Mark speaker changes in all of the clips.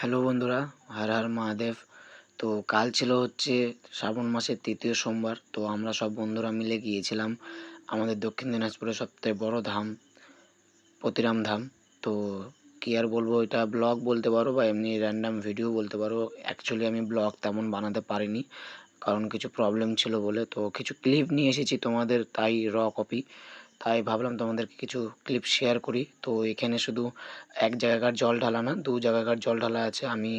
Speaker 1: Hello বন্ধুরা, হর হর মহাদেব। তো কাল ছিল হচ্ছে শ্রাবণ মাসের তৃতীয় সোমবার, তো আমরা সব বন্ধুরা মিলে গিয়েছিলাম আমাদের দক্ষিণ দিনাজপুরের সবথেকে বড় ধাম পতিরাম ধাম। তো কী আর বলব এটা ব্লগ বলতে পারো বা এমনি র্যান্ডাম ভিডিও বলতে পারো। অ্যাকচুয়ালি আমি ব্লগ তেমন বানাতে পারিনি, কারণ কিছু প্রবলেম ছিল বলে। তো কিছু ক্লিপ নিয়ে এসেছি তোমাদের, তাই র কপি তাই ভাবলাম তোমাদেরকে কিছু ক্লিপ শেয়ার করি। তো এখানে শুধু এক জায়গাকার জল ঢালা না দু জায়গাকার জল ঢালা আছে। আমি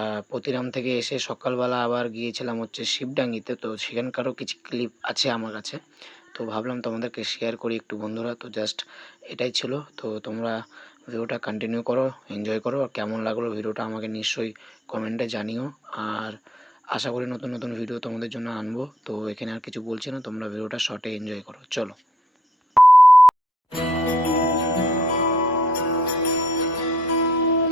Speaker 1: আহ, পতিরাম থেকে এসে সকালবেলা আবার গিয়েছিলাম হচ্ছে শিবডাঙ্গিতে। তো সেখানকারও কিছু ক্লিপ আছে আমার কাছে। তো ভাবলাম তোমাদেরকে শেয়ার করি একটু বন্ধুরা। তো জাস্ট এটাই ছিল। তো তোমরা ভিডিওটা কন্টিনিউ করো এনজয় করো। আর কেমন লাগল ভিডিওটা আমাকে নিশ্চয়ই কমেন্টে জানিও। আর আশা করি নতুন নতুন ভিডিও তোমাদের জন্য আনব। তো এখানে আর কিছু বলছি না। তোমরা ভিডিওটা শর্টে এনজয় করো। চলো।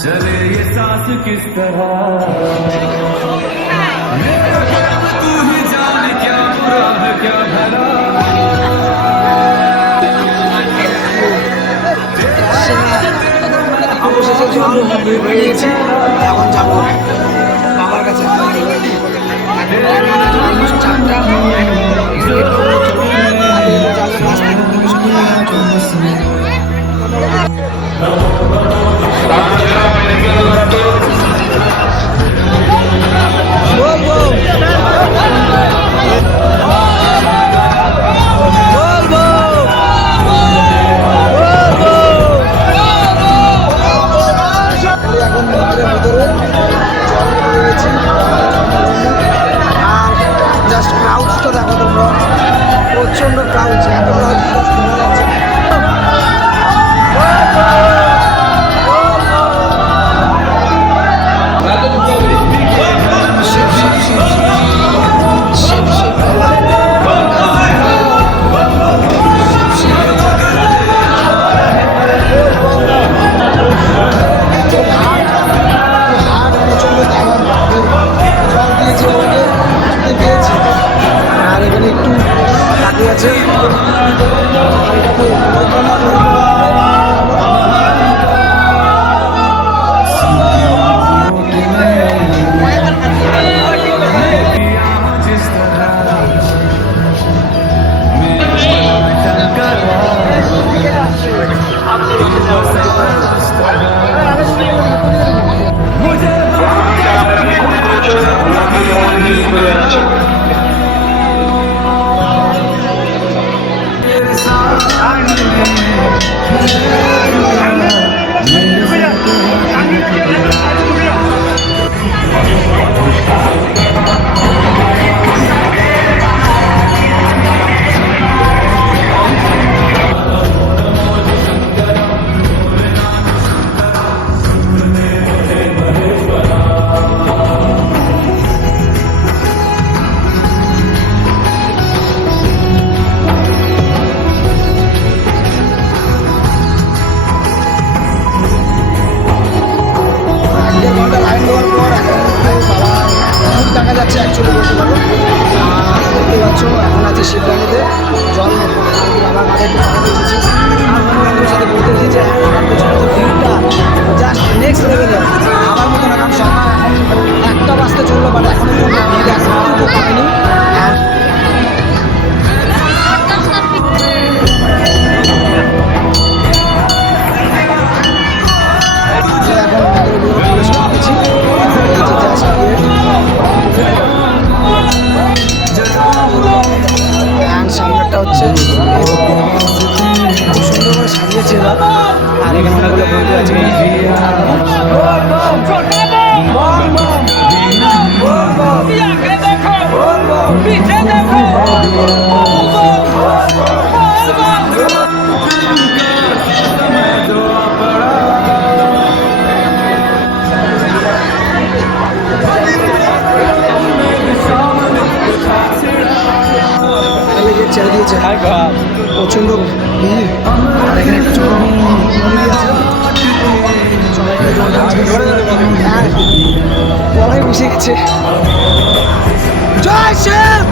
Speaker 2: चले ये सांस किस तरह मेरा कर्म तू ही जान क्या बुरा है क्या भला
Speaker 3: অবশেষে জল বেরিয়েছে এখন যাবো বাবার কাছে অলমোস্ট চারটা একটু Thank you. যে শিবরানীতে জল আমার মাথায় সাথে বলতে যে আমার তো জাস্ট নেক্সট লেভেলে আমার মতো না কারণ বেশিরভাগ আর এখানে অনেকগুলো বন্ধু ভিড়। ভালোই বুঝে গেছে। জয় শিব!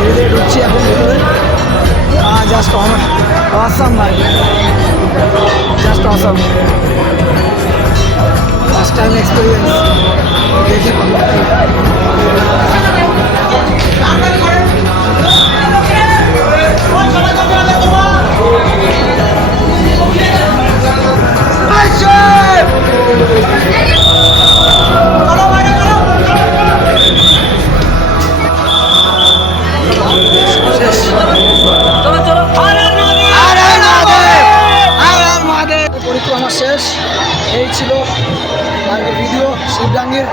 Speaker 3: ধীরে ঢুকছি এখন ভেতরে। জাস্ট অসাম ভাই। Just awesome first time experience দেখি। এই ছিল আজকের ভিডিও শিবডাঙ্গির